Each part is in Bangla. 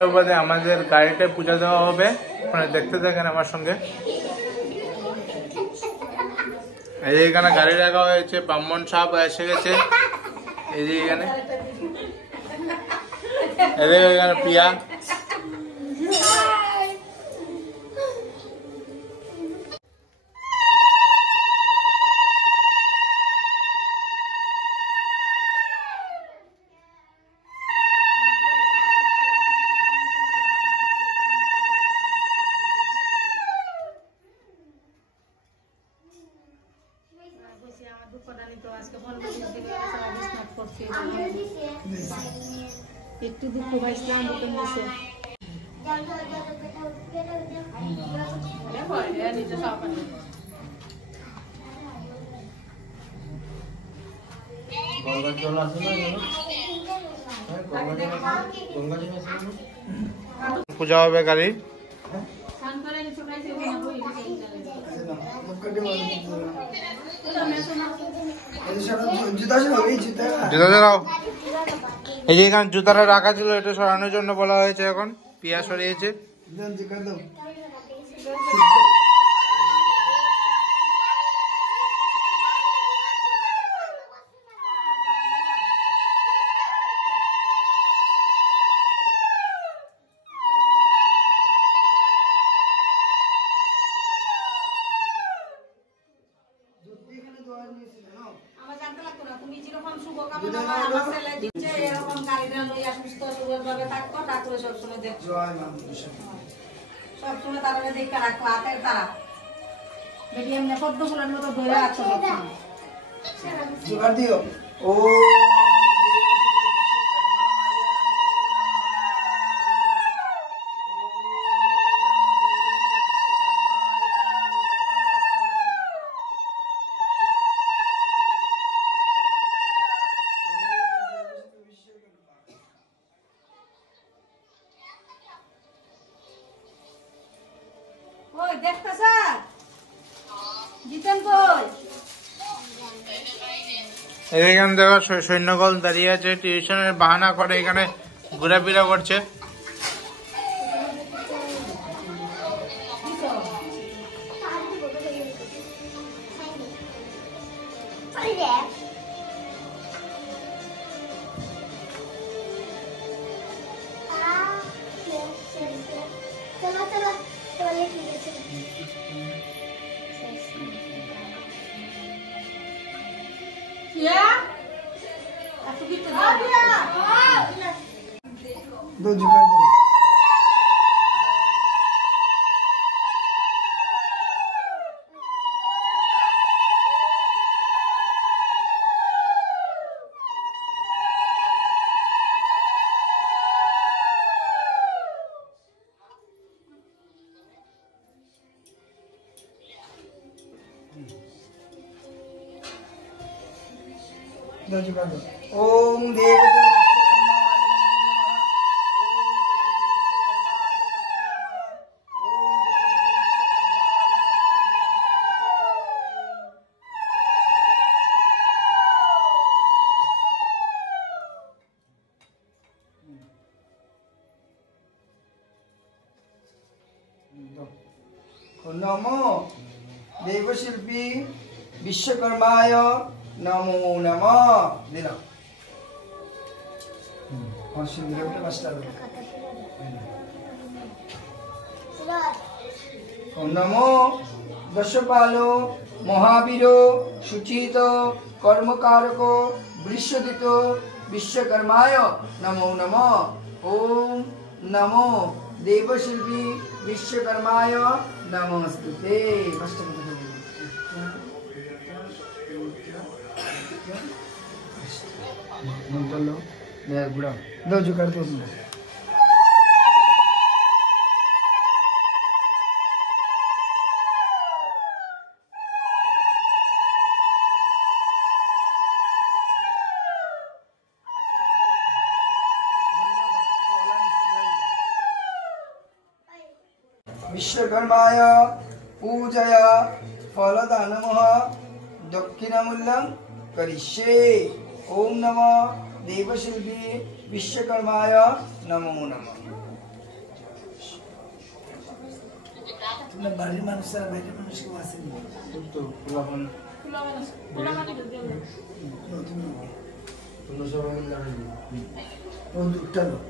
বাদে আমাদের গাড়িতে পূজা দেওয়া হবে, আপনারা দেখতে থাকেন আমার সঙ্গে। এই যে এখানে গাড়ি রাখা হয়েছে, ব্রাহ্মণ সাহেব এসে গেছে। এই যে এখানে এখানে প্রিয়া একটু দুঃখ পাইছিলাম পূজা হবে গাড়ি। জুতা দেখাও। এই যে এখানে জুতাটা রাখা ছিল, এটা সরানোর জন্য বলা হয়েছে। এখন পিয়া সরিয়েছে। সবসময় তারা দেখে রাখো, হাতের তারা মিডিয়াম না পদ্মফুলের মতো ধরে রাখছো। ও এখানে দেখো সৈন্যগণ দাঁড়িয়ে আছে, টিউশনের বাহানা করে এখানে ঘোরাফেরা করছে। ओम देव नमो देवशिल्पी विश्वकर्माय नमो नमः दिना और सुंदर के बस्ता दो। नमो दशपालो महावीरो शुचितो कर्मकारको वृषदितो विश्वकर्माय नमो नमः। ओम नमो देवशिल्पी विश्वकर्माय नमोस्तुते। दो जो कर दो। विश्वकर्माय पूजया फलदानमः दक्षिणामूल्यं करिष्ये। ओम नमः देवशिल्पी विश्वकर्माय नमो नमः। তোমার বাড়ির মানুষরা বাইরের মানুষ কেউ আসেনি তো ফুলাফান তোমরা সবাই মিলে লাগাইবি। ও দুটা লোক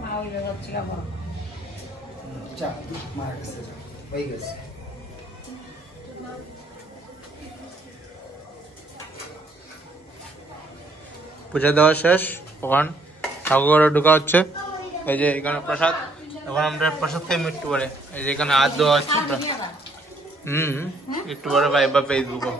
মা ওই ব্যাপার ছিল বড় চাপ মারা গেছে হয়ে গেছে পূজা দেওয়া শেষ, এখন ঠাকুর ঢোকা হচ্ছে। এই যে এখানে প্রসাদ, এখন আমরা প্রসাদ খাই একটু পরে। এই যে এখানে হাত দেওয়া হচ্ছে। একটু পরে পাইবা ফেসবুকে।